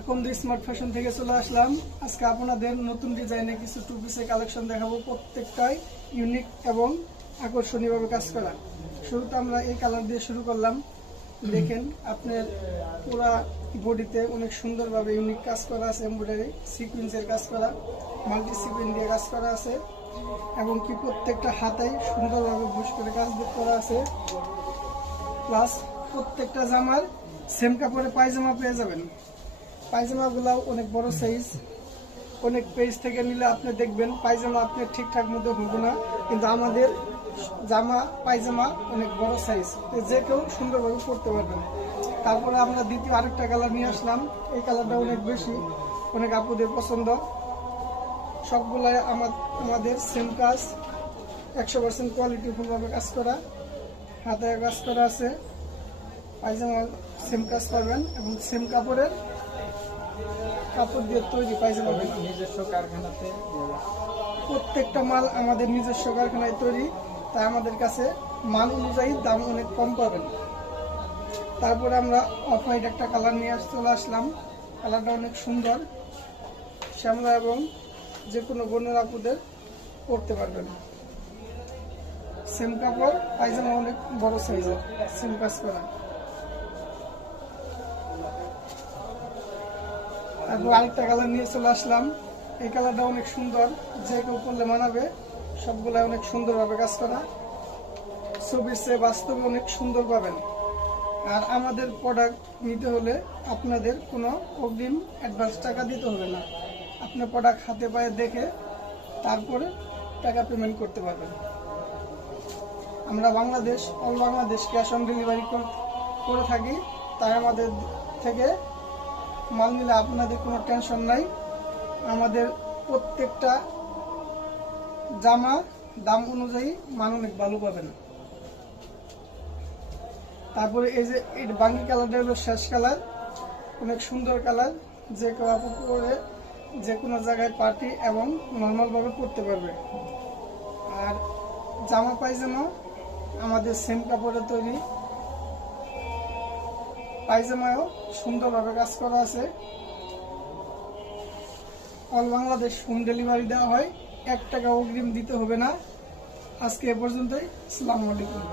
আকন্দ smart fashion থেকে চলে আসলাম। আজকে আপনাদের নতুন ডিজাইনে কিছু টু পিসের কালেকশন দেখাবো। প্রত্যেকটাই ইউনিক এবং আকর্ষণীয়ভাবে কাজ করা। শুরুতে আমরা এই কালার দিয়ে শুরু করলাম। দেখেন আপনার পুরা বডিতে অনেক সুন্দরভাবে ইউনিক কাজ করা আছে, এমব্রয়ডারি সিকুয়েন্সের কাজ করা, মাল্টি সিকুয়েন্স দিয়ে কাজ করা আছে এবং কি প্রত্যেকটা হাতায় সুন্দরভাবে ঘুষ করে কাজ করা আছে। প্লাস প্রত্যেকটা জামার সেম কাপড়ে পায়জামা পেয়ে যাবেন। পায়জামাগুলো অনেক বড় সাইজ, অনেক পেজ থেকে নিলে আপনি দেখবেন পায়জামা আপনি ঠিকঠাক মতো হবে না, কিন্তু আমাদের জামা পায়জামা অনেক বড় সাইজ, যে কেউ সুন্দরভাবে পরতে পারবেন। তারপরে আমরা দ্বিতীয় আরেকটা কালার নিয়ে আসলাম। এই কালারটা অনেক বেশি, অনেক আপুদের পছন্দ। সবগুলাই আমাদের সেম কাজ, 100% কোয়ালিটিফুলভাবে কাজ করা, হাতায় কাজ করা আছে। পায়জামা সেম কাজ পাবেন এবং সেম কাপড় দিয়ে তৈরি পায়জামা। নিজস্ব কারখানাতে প্রত্যেকটা মাল আমাদের নিজস্ব কারখানায় তৈরি, তাই আমাদের কাছে মাল অনুযায়ী দাম অনেক কম পাবেন। তারপরে আমরা অফ হোয়াইট একটা কালার নিয়ে চলে আসলাম। কালারটা অনেক সুন্দর, শ্যামলা এবং যে কোনো বর্ণের আপুদের পরতে পারবেন। সেম কাপড়, পায়জামা অনেক বড় সাইজের, সেম কাজ করা। তারপর আরেকটা কালার নিয়ে চলে আসলাম। এই কালারটা অনেক সুন্দর, যে কেউ পরলে মানাবে। সবগুলো অনেক সুন্দরভাবে কাজ করা, ছবির চেয়ে বাস্তবে অনেক সুন্দর পাবেন। আর আমাদের প্রোডাক্ট নিতে হলে আপনাদের কোনো অগ্রিম অ্যাডভান্স টাকা দিতে হবে না। আপনি প্রোডাক্ট হাতে পায়ে দেখে তারপরে টাকা পেমেন্ট করতে পারবেন। আমরা all Bangladesh cash on delivery করে থাকি, তাই আমাদের থেকে মাল নিলে আপনাদের কোনো টেনশন নাই। আমাদের প্রত্যেকটা জামা দাম অনুযায়ী মান অনেক ভালো পাবেন। তারপরে এই যে এই বাঙ্গি কালারটা হলো শেষ কালার, অনেক সুন্দর কালার, যে কেউ আপু পরে যে কোনো জায়গায় পার্টি এবং নর্মালভাবে পরতে পারবে। আর জামা পায়জামা আমাদের সেম কাপড়ে তৈরি, পায়জামায়ও সুন্দরভাবে কাজ করা আছে। অল বাংলাদেশ হোম ডেলিভারি দেওয়া হয়, 1 টাকা অগ্রিম দিতে হবে না। আজকে এ পর্যন্তই। আসসালামু আলাইকুম।